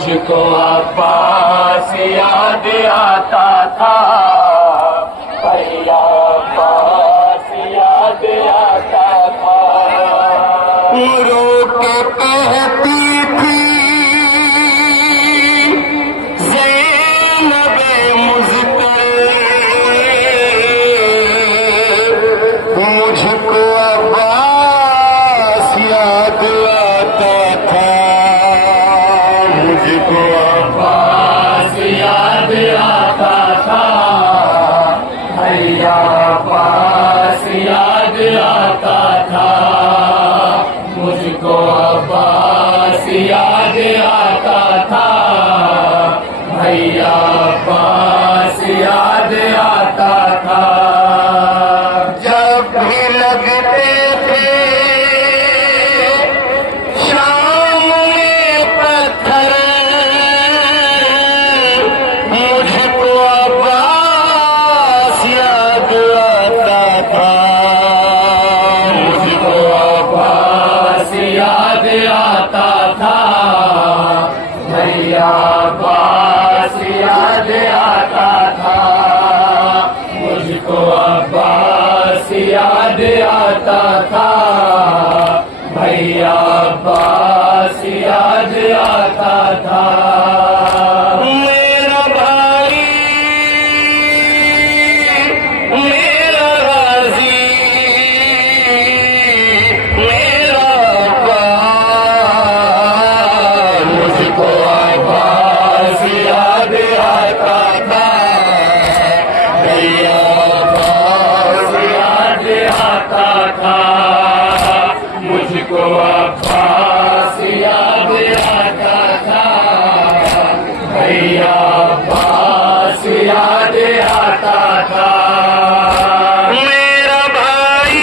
मुझको अब्बास याद आता था, भैया अब्बास याद आता था। रो के कहती थी ज़ैनब मुज़्फ़र, मुझको अब्बास याद आता था, मुझको अब्बास याद आता था, भैया अब्बास याद आता था, मुझको अब्बास याद आता था, भैया अब्बास याद आता था। जब भी लगते थे शाम में पत्थर, मुझको अब्बास याद आता था, मुझको अब्बास याद आता था, भैया अब्बास याद आता था, मुझको अब्बास याद आता था, भैया अब्बास याद आता था। मेरा भाई मेरा गाज़ी मेरा अब्बास, मुझको अब्बास याद आता था, भैया अब्बास याद आता था, मुझको अब्बास याद आता था, भैया अब्बास याद आता था। मेरा भाई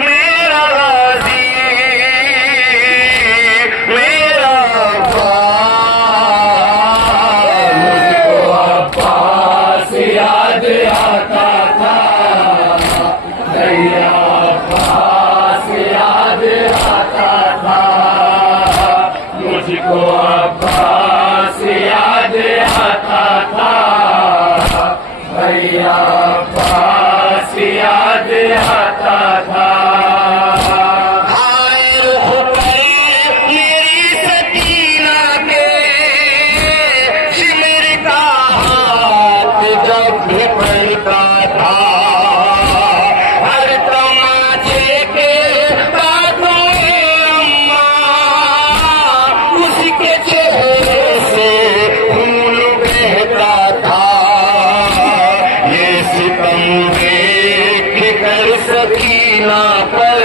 मेरा गाज़ी मेरा अब्बास, मुझको अब्बास याद आता था, भैया अब्बास याद आता था, मुझको अब्बास याद आता था, भैया अब्बास याद आता था। हाय रुख करे मेरी सकीना के शिमर का हाथ जब भी पड़ता था, हर तमाचे के बातों में अम्मा उसके चेहरे से खून बहता था। ये सितम देख कर सकीना पर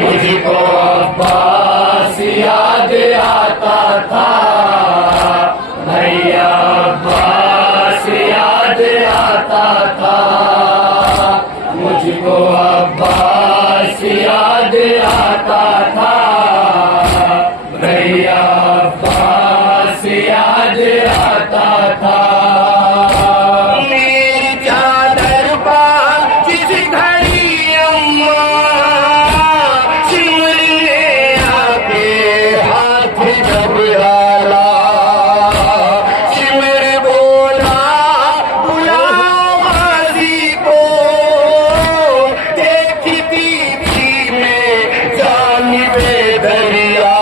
मुझको अब्बास याद आता था, भैया अब्बास याद आता था, मुझको अब्बास याद आता था, भैया अब्बास याद आता था। मेरी चादर पा जिस घड़ी अम्मा सिमर ने आके हाथ जब डाला, सिमर बोला बुलाओ गाज़ी को, देखती थी मैं जानिबे दरिया,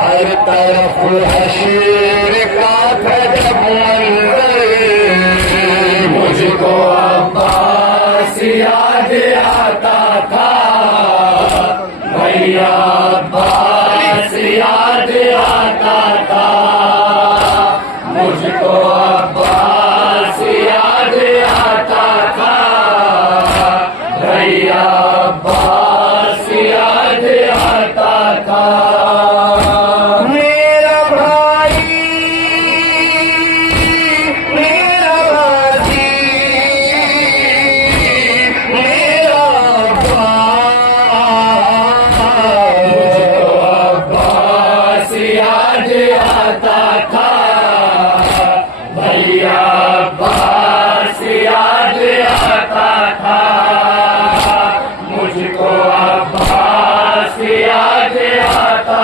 हर तरफ हशीर का था जब मंज़र, मुझको अब्बास याद आता था, भैया अब्बास याद आता था, मुझको अब्बास याद आता था, भैया अब्बास याद आता था। मेरा भाई मेरा गाज़ी मेरा अब्बास, मुझको अब्बास याद आता था, भैया अब्बास याद आता था, मुझको अब्बास याद आता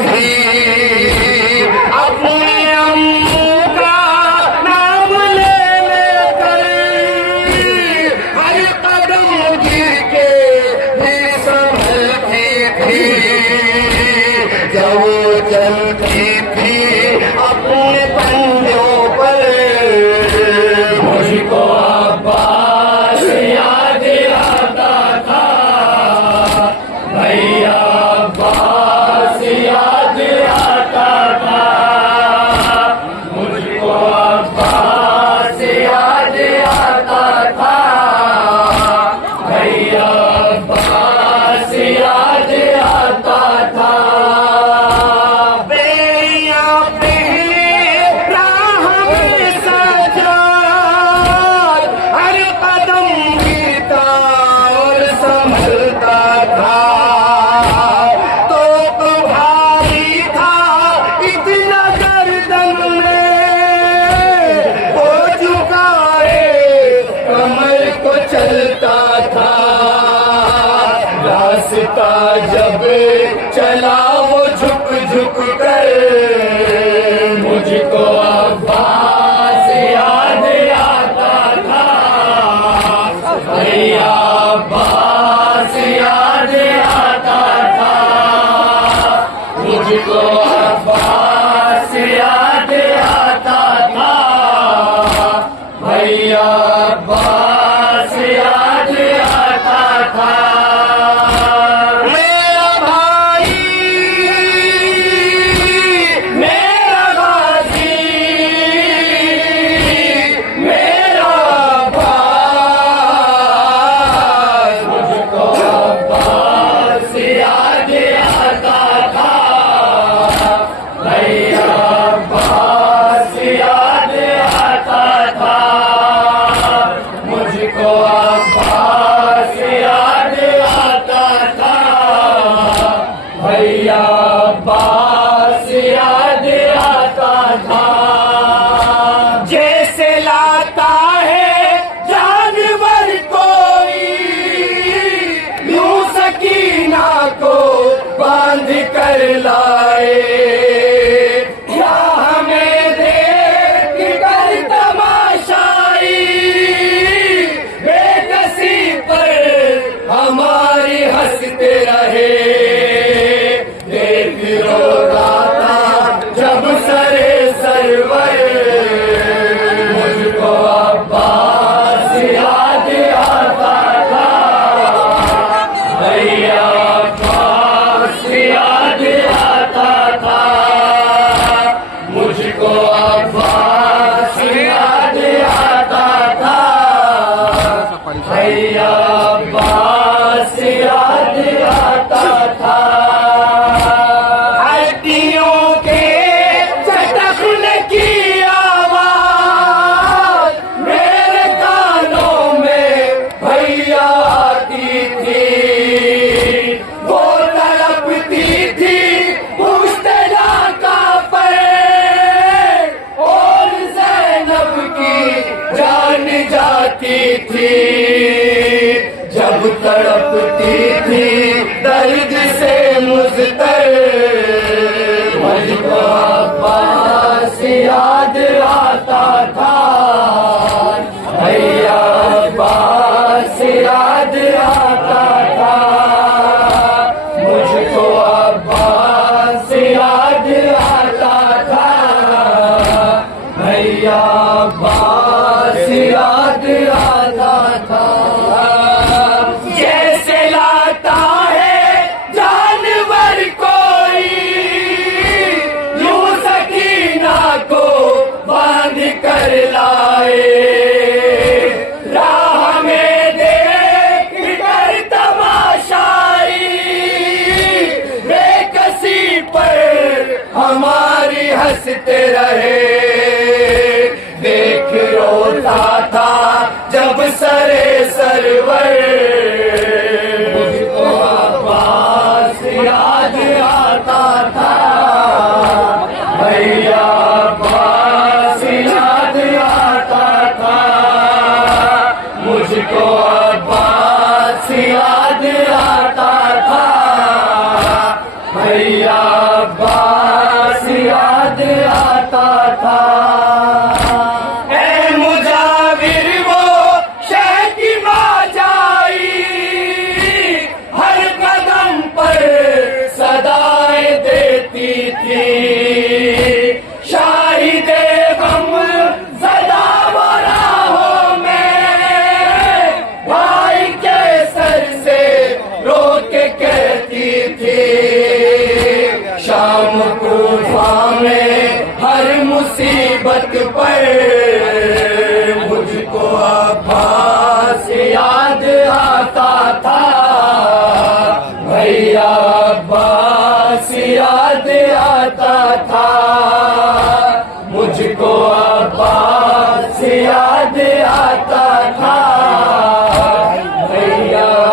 भी अपने अम्मू का नाम ले लेकर हर कदम गिर के भी संभलती थी। जब वो चलती थी अपने पंजों पर मुझको अब्बास याद आता था। भैया अब्बास याद आता था। मुझको अब्बास याद आता था। भैया अब्बास याद आता था। बेड़ियां पहले राह में सजाए हर कदम गिरता और संभलता था। तो भारी था इतना गर्दन में वो झुकाए कमर को चलता था। रास्ता जब चला वो झुक झुक कर मुझको अब्बास याद आता था। भैया अब्बास याद आता था। मुझको अब्बास याद आता था। भैया अब्बास याद आता था। मेरा भाई मेरा गाजी मेरा भाई मुझको अब्बास याद आता था। भैया अब्बास याद आता था। मुझको अब्बास याद आता था। भैया अब्बास याद आता था। जैसे लाता है जानवर कोई यूं सकीना को बांध कर लाए। या हमें देख कर तमाशाई बेकसी पर हमारी हंसते रहे। देख रो राता जब सरे सरवर मुझको अब्बास याद आता था। भैया अब्बास याद आता था। मुझको अब्बास याद आता था। भैया अब्बास याद आता था। हड्डियों के चटकने की आवाज मेरे कानों में भैया आती थी। वो तड़पती थी मुश्तलाका पर और ज़ैनब की जान जाती थी। जब तड़पती थी दर्द से मुज़तर मुझको अब्बास याद आता था। भैया अब्बास याद आता था। मुझको अब्बास याद आता था। भैया अब्बास याद आता था। जैसे लाता है जानवर कोई यूं सकीना को बांध कर लाए। राह में देख कर तमाशाई बेकसी पर हमारी हंसते रहे। देख रोता था जब सरे सरवर मुझको अब्बास याद आता था। भैया अब्बास याद आता था। मुझको अब्बास याद आता था। भैया अब्बास थी। शाहिदे गम ज़दा वो राहों में भाई के सर से रोक के कहती थी। शाम कूफा में हर मुसीबत पर मुझको अब्बास याद आता था। भैया अब्बास याद आता था। मुझको अब्बास याद आता